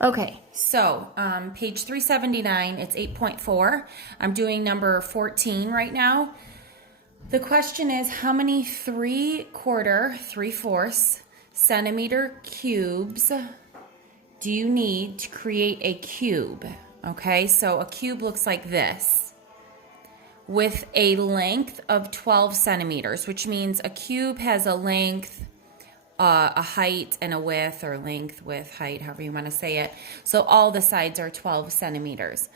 Okay, so page 379, it's 8.4. I'm doing number 14 right now. The question is, how many 3/4 centimeter cubes do you need to create a cube? Okay, so a cube looks like this with a length of 12 centimeters, which means a cube has a length, a height, and a width, or length, width, height, however you want to say it. So all the sides are 12 centimeters.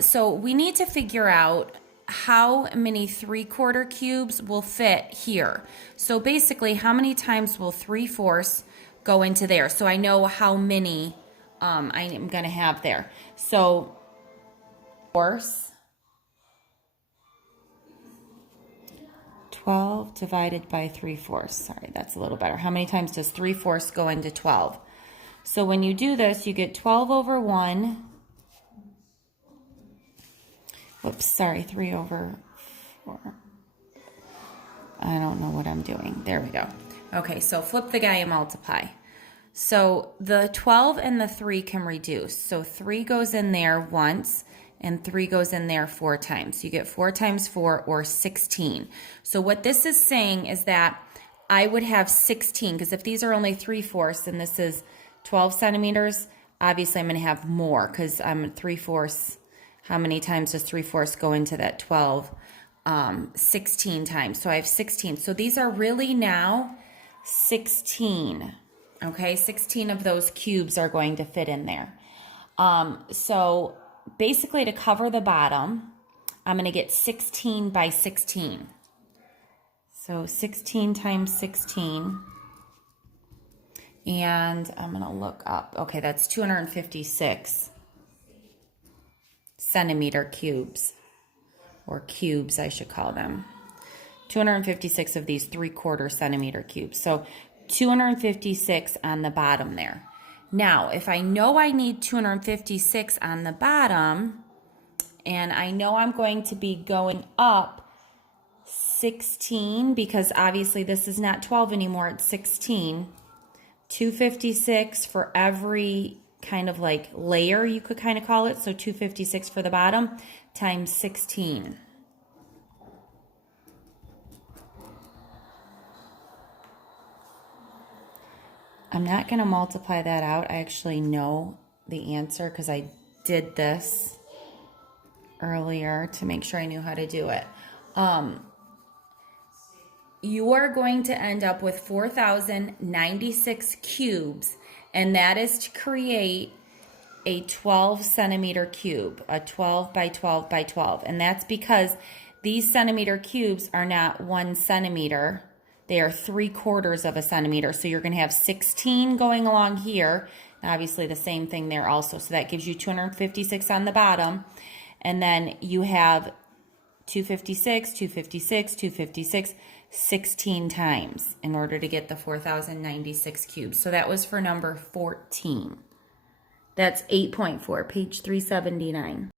So we need to figure out how many 3/4 cubes will fit here. So basically, how many times will 3/4 go into there? So I know how many I am going to have there. So, course, 12 divided by 3/4. Sorry, that's a little better. How many times does 3/4 go into 12? So when you do this, you get 12 over 1. Whoops, sorry, 3 over 4. I don't know what I'm doing. There we go. Okay, so flip the guy and multiply. So the 12 and the 3 can reduce. So 3 goes in there once, and 3 goes in there 4 times. You get 4 times 4, or 16. So what this is saying is that I would have 16, because if these are only 3/4 and this is 12 centimeters, obviously I'm going to have more, because I'm 3/4. How many times does 3/4 go into that 12? 16 times. So I have 16. So these are really now 16. Okay, 16 of those cubes are going to fit in there. So basically, to cover the bottom, I'm going to get 16 by 16. So 16 times 16. And I'm going to look up. Okay, that's 256 centimeter cubes. Or cubes, I should call them. 256 of these 3/4 centimeter cubes. So 256 on the bottom there. Now, if I know I need 256 on the bottom, and I know I'm going to be going up 16, because obviously this is not 12 anymore, it's 16. 256 for every kind of like layer, you could kind of call it. So 256 for the bottom times 16. I'm not going to multiply that out. I actually know the answer because I did this earlier to make sure I knew how to do it. You are going to end up with 4,096 cubes, and that is to create a 12 centimeter cube, a 12 by 12 by 12. And that's because these centimeter cubes are not 1 centimeter. They are 3/4 of a centimeter. So you're going to have 16 going along here. And obviously the same thing there also. So that gives you 256 on the bottom. And then you have 256, 256, 256, 16 times in order to get the 4,096 cubes. So that was for number 14. That's 8.4, page 379.